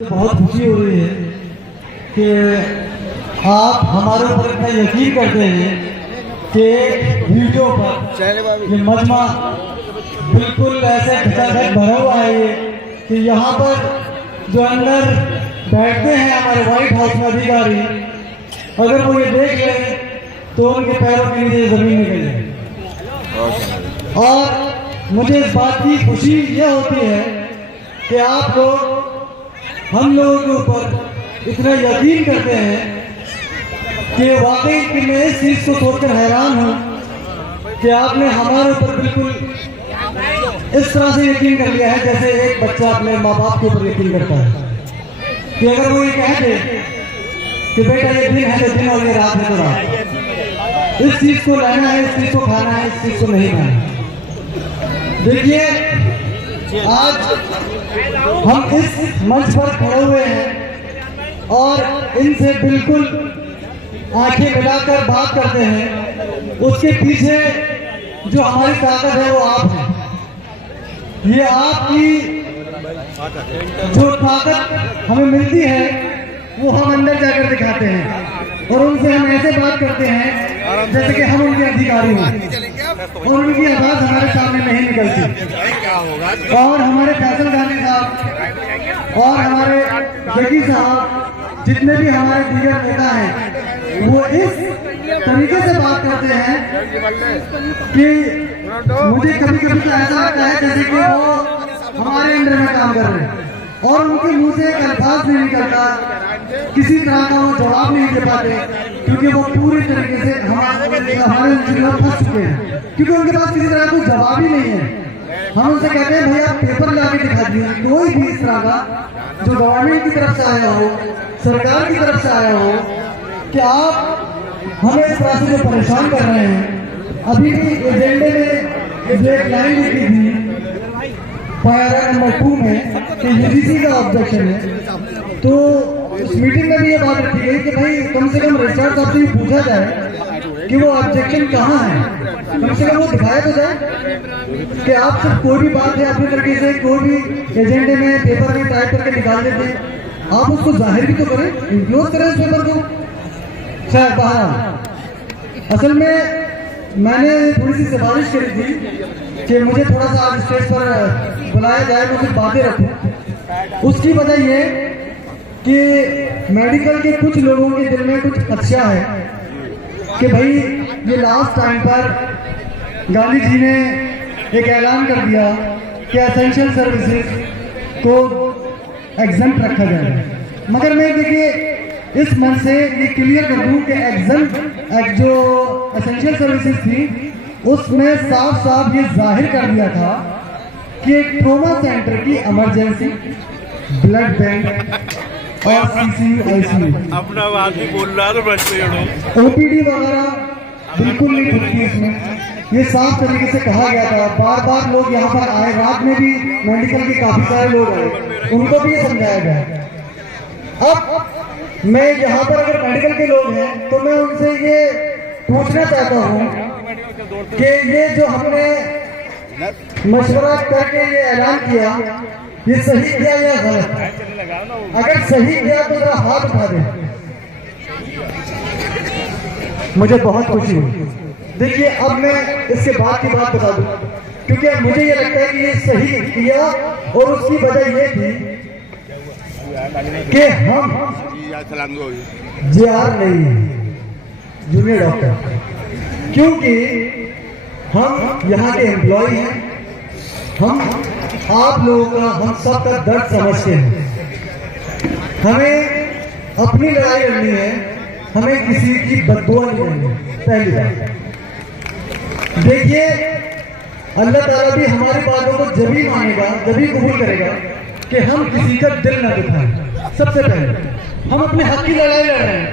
बहुत खुशी हो रही है कि आप हमारे ऊपर इतना यकीन करते हैं कि वीडियो पर ये मजमा बिल्कुल ऐसे खचाखच भरा हुआ है ये कि यहाँ पर जो अंदर बैठते हैं हमारे व्हाइट हाउस में अधिकारी, अगर वो ये देख लें तो उनके पैरों के नीचे जमीन निकल जाए। और मुझे इस बात की खुशी ये होती है कि आप लोग हम लोगों के ऊपर इतना यकीन करते हैं कि वाकई कि मैं इस चीज़ को सोचकर हैरान हूँ कि आपने हमारे ऊपर बिल्कुल इस तरह से यकीन कर लिया है जैसे एक बच्चा अपने माँ बाप के ऊपर यकीन करता है कि अगर वो ये कह दे कि बेटा ये दिन है तो दिन और ये रात है तो रात, इस चीज़ को लेना है, इस चीज़ को खाना है, इस चीज़ को नहीं खाना। देखिए आज हम इस मंच पर खड़े हुए हैं और इनसे बिल्कुल आंखें मिलाकर बात करते हैं, उसके पीछे जो हमारी ताकत है वो आप हैं। ये आपकी जो ताकत हमें मिलती है वो हम अंदर जाकर दिखाते हैं और उनसे हम ऐसे बात करते हैं जैसे कि हम उनके अधिकारी हों और उनकी आवाज हमारे सामने नहीं निकलती। और हमारे फैसल खाने साहब और हमारे जगी साहब जितने भी हमारे दीगर नेता हैं वो इस तरीके से बात करते हैं कि मुझे कभी कभी तो ऐसा लगता है जैसे कि वो हमारे अंडर में काम कर रहे हैं और उनके मुंह से एक अल्फाज नहीं निकलता, किसी तरह का वो जवाब नहीं दे पाते क्योंकि वो पूरी तरीके से हमारे फंस चुके हैं क्योंकि उनके पास किसी तरह का कोई जवाब ही नहीं है। हम उनसे कहते हैं भैया पेपर ला के दिखा दिए, कोई भी इस तरह का जो गवर्नमेंट की तरफ से आया हो, सरकार की तरफ से आया हो कि आप हमें इस तरह से जो परेशान कर रहे हैं। अभी भी एजेंडे में जो एक लाइन लिखी थी पैरा नंबर 2 में कि यूजीसी का ऑब्जेक्शन है, तो उस मीटिंग में भी ये बात रखी गई कि भाई कम से कम रजिस्ट्रार साहब से पूछा जाए कि वो ऑब्जेक्शन कहाँ है, कम से कम वो दिखाया तो जाए कि आप सिर्फ कोई भी बात है अपनी तरीके से कोई भी एजेंडे में पेपर में टाइप करके निकाल देते हैं, आप उसको जाहिर भी तो करें, इंक्लोज करें उस पेपर को। शायद बाहर असल में मैंने थोड़ी सी सिफारिश करी थी कि मुझे थोड़ा सा आज स्टेज पर बुलाया जाए, मैं कुछ बातें रखूं। उसकी वजह ये कि मेडिकल के कुछ लोगों के दिल में कुछ खदशा है कि भाई ये लास्ट टाइम पर गांधी जी ने एक ऐलान कर दिया कि एसेंशियल सर्विसेज को एग्जम्प्ट रखा जाए, मगर मैं देखिए इस मन से ये क्लियर कर दूं कि एग्जम्प्ट जो एसेंशियल सर्विसेज थी उसमें साफ साफ ये जाहिर कर दिया था कि एक ट्रोमा सेंटर की इमरजेंसी, ब्लड बैंक और CCU अपना बात ही बोल रहा है, OPD वगैरह बिल्कुल नहीं खुलती इसमें, ये साफ तरीके से कहा गया था। बार बार लोग यहाँ पर आए, रात में भी मेडिकल के काफी सारे लोग आए, उनको भी ये समझाया गया। अब मैं यहाँ पर अगर मेडिकल के लोग हैं तो मैं उनसे ये पूछना चाहता हूँ कि ये जो हमने मशवरा करके ये ऐलान किया ये सही किया या गलत? अगर सही किया तो जरा हाथ उठा दें, मुझे बहुत खुशी हुई। देखिए अब मैं इसके बाद की बात बता दूं क्योंकि अब मुझे ये लगता है कि ये सही किया और उसकी वजह ये थी कि हम JR नहीं है, जूनियर डॉक्टर, क्योंकि हम यहाँ के एम्प्लॉय हैं, हम आप लोगों का हम सबका दर्द समझते हैं, हमें अपनी लड़ाई लड़नी है, हमें किसी की बददुआ नहीं लेनी है। पहली बात देखिए अल्लाह ताला भी हमारी बातों को जब ही मानेगा, जब ही कबूल करेगा कि हम किसी का दिल न दुखाएं। सबसे पहले हम अपने हक की लड़ाई लड़ रहे हैं,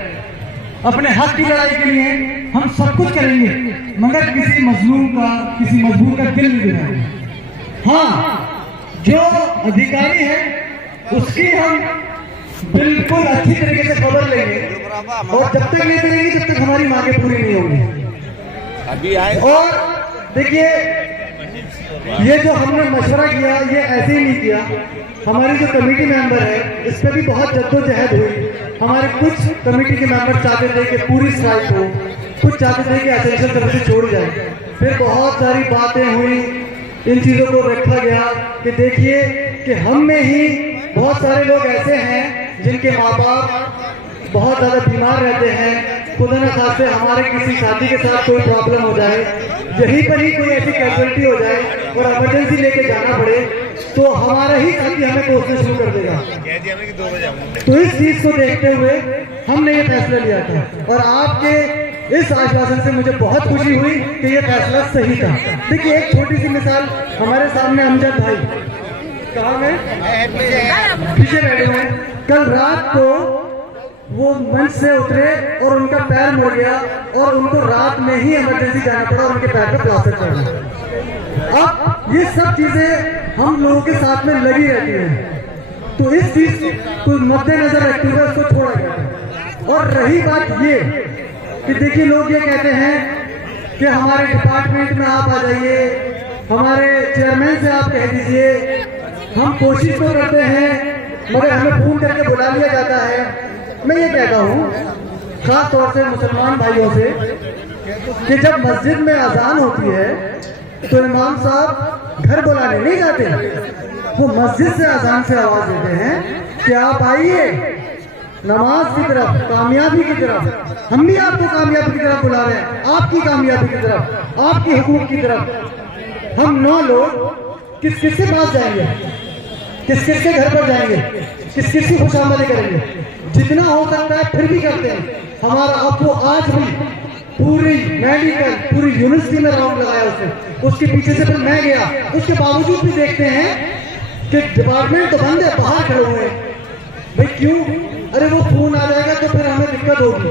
अपने हक की लड़ाई के लिए हम सब कुछ करेंगे मगर किसी मजलूम का, किसी मजबूर का दिल नहीं दुखाएंगे। हाँ, जो अधिकारी है उसकी हम बिल्कुल अच्छी तरीके से खबर लेंगे और जब तक नहीं मिलेगी जब तक हमारी मांगे पूरी नहीं होंगी। और देखिए ये जो हमने मशवरा किया ये ऐसे ही नहीं किया। हमारी जो कमेटी मेंबर है इस पर भी बहुत जद्दोजहद हुई। हमारे कुछ कमेटी के मेंबर चाहते थे कि पूरी स्ट्राइक हो, कुछ चाहते थे कि असेंशियल तरफ से छोड़ जाए। फिर बहुत सारी बातें हुई, इन चीज़ों को रखा गया कि देखिए कि हम में ही बहुत सारे लोग ऐसे हैं जिनके माँ बाप बहुत ज़्यादा बीमार रहते हैं। खुदा न खास्ते हमारे किसी साथी के साथ कोई प्रॉब्लम हो जाए, यहीं पर ही कोई ऐसी कैजुअलिटी हो जाए और इमरजेंसी लेके जाना पड़े, तो हमारा ही साथी हमें कोसना शुरू कर देगा। तो इस चीज़ को देखते हुए हमने ये फैसला लिया था और आपके इस आश्वासन से मुझे बहुत खुशी हुई कि ये फैसला सही था। देखिए एक छोटी सी मिसाल, हमारे सामने अमजद भाई कहाँ में पीछे बैठे हुए, कल रात को वो मंच से उतरे और उनका पैर मुड़ गया और उनको रात में ही इमरजेंसी जाना पड़ा और उनके पैर पे प्लास्टर चढ़ा। अब ये सब चीजें हम लोगों के साथ में लगी रहती हैं, तो इस चीज को मद्देनजर रखते हुए उसको छोड़ा गया। और रही बात ये कि देखिए लोग ये कहते हैं कि हमारे डिपार्टमेंट में आप आ जाइए, हमारे चेयरमैन से आप कह दीजिए। हम कोशिश तो करते हैं मगर हमें फोन करके बुला लिया जाता है। मैं ये कहता हूँ खास तौर से मुसलमान भाइयों से कि जब मस्जिद में अजान होती है तो इमाम साहब घर बुलाने नहीं जाते, वो मस्जिद से अजान से आवाज देते हैं कि आप आइए नमाज की तरफ, कामयाबी की तरफ। हम भी आपको कामयाबी की तरफ बुला रहे हैं, आपकी कामयाबी की तरफ, आपकी हुकूक की तरफ। हम 9 लोग किस किस के पास जाएंगे, किस किस के घर पर जाएंगे, किस किस की खुशामदी करेंगे, जितना हो सकता है फिर भी करते हैं। हमारा आपको आज भी पूरी मेडिकल पूरी यूनिवर्सिटी में राउंड लगाया उसके पीछे से फिर मैं गया, उसके बावजूद भी देखते हैं कि डिपार्टमेंट तो बंद है, बाहर खड़े हुए हैं। भाई क्यों? अरे वो फोन आ जाएगा तो फिर हमें दिक्कत होगी।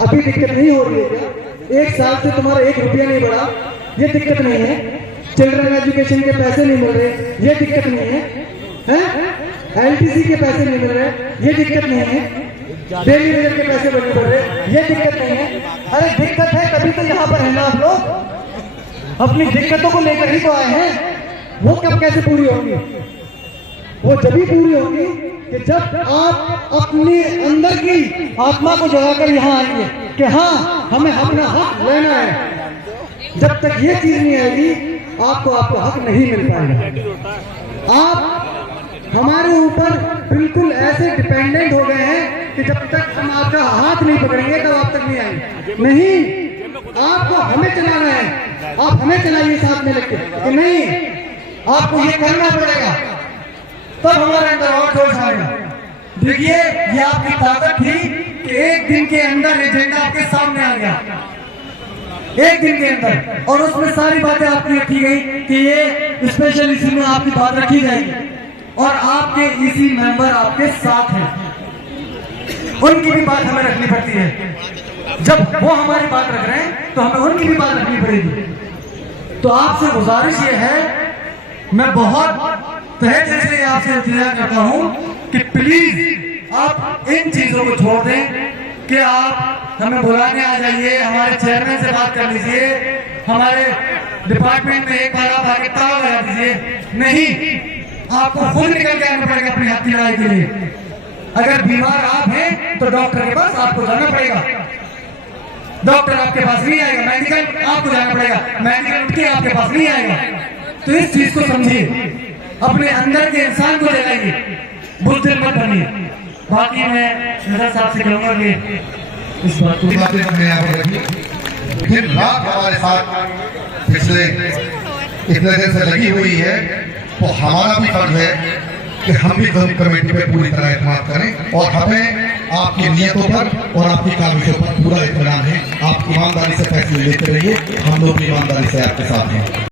अभी दिक्कत नहीं हो रही है क्या? 1 साल से तुम्हारा 1 रुपया नहीं बढ़ा, ये दिक्कत नहीं है। चिल्ड्रन एजुकेशन के पैसे नहीं मिल रहे, ये दिक्कत नहीं है। LTC के पैसे नहीं मिल रहे, ये दिक्कत नहीं है। डेली वेजर के पैसे नहीं मिल रहे, ये दिक्कत नहीं है। अरे दिक्कत है तभी तो यहाँ पर है ना आप लोग, अपनी दिक्कतों को लेकर ही तो आए हैं। वो कब कैसे पूरी होंगी? वो जब ही पूरी होगी कि जब आप अपने अंदर की आत्मा को जगाकर यहाँ आएंगे कि हाँ हमें अपना हक लेना है। जब तक ये चीज नहीं आएगी आपको आपका हक नहीं मिल पाएगा। आप हमारे ऊपर बिल्कुल ऐसे डिपेंडेंट हो गए हैं कि जब तक हम आपका हाथ नहीं पकड़ेंगे तब आप तक नहीं आएंगे। नहीं, आपको हमें चलाना है, आप हमें चलाइए साथ में लेके कि नहीं, आपको ये करना पड़ेगा तब हमारे अंदर और जोश आएगा। देखिए ये आपकी ताकत थी कि एक दिन के अंदर एजेंडा आपके सामने आ गया, एक दिन के अंदर, और उसमें सारी बातें आपकी रखी गई कि ये स्पेशल इसी में आपकी बात रखी जाएगी और आपके इसी मेंबर आपके साथ हैं, उनकी भी बात हमें रखनी पड़ती है। जब वो हमारी बात रख रहे हैं तो हमें उनकी भी बात रखनी पड़ेगी। तो आपसे गुजारिश ये है, मैं बहुत तहे दिल से आपसे इंतजार करता हूं कि प्लीज आप इन चीजों को छोड़ दें कि आप हमें बुलाने आ जाइए, हमारे चेयरमैन से बात कर लीजिए, हमारे डिपार्टमेंट में एक बार आप आके ताला लगा दीजिए। नहीं, आपको खुद निकल के आना पड़ेगा अपनी हक की लड़ाई के लिए। अगर बीमार आप हैं तो डॉक्टर के पास आपको जाना पड़ेगा, डॉक्टर आपके पास नहीं आएगा, मेडिकल आपको जाना पड़ेगा, मेडिकल उठ के आपके पास नहीं आएगा। तो इस चीज को समझिए, अपने अंदर के इंसान को जगाइए, बुद्धिल मत बनिए। बाकी मैं नजर साहब से कहूंगा कि इस बात को हमने यहाँ पर रखी। दिन रात हमारे साथ पिछले इतने दिन से लगी हुई है, तो हमारा भी फर्ज है कि हम भी कमेटी पे पूरी तरह एतमाद करें और हमें आपकी नियतों पर और आपकी काविशों पर पूरा इत्मीनान है। आप ईमानदारी से फैसले लेते रहिए, हम लोग ईमानदारी से आपके साथ हैं।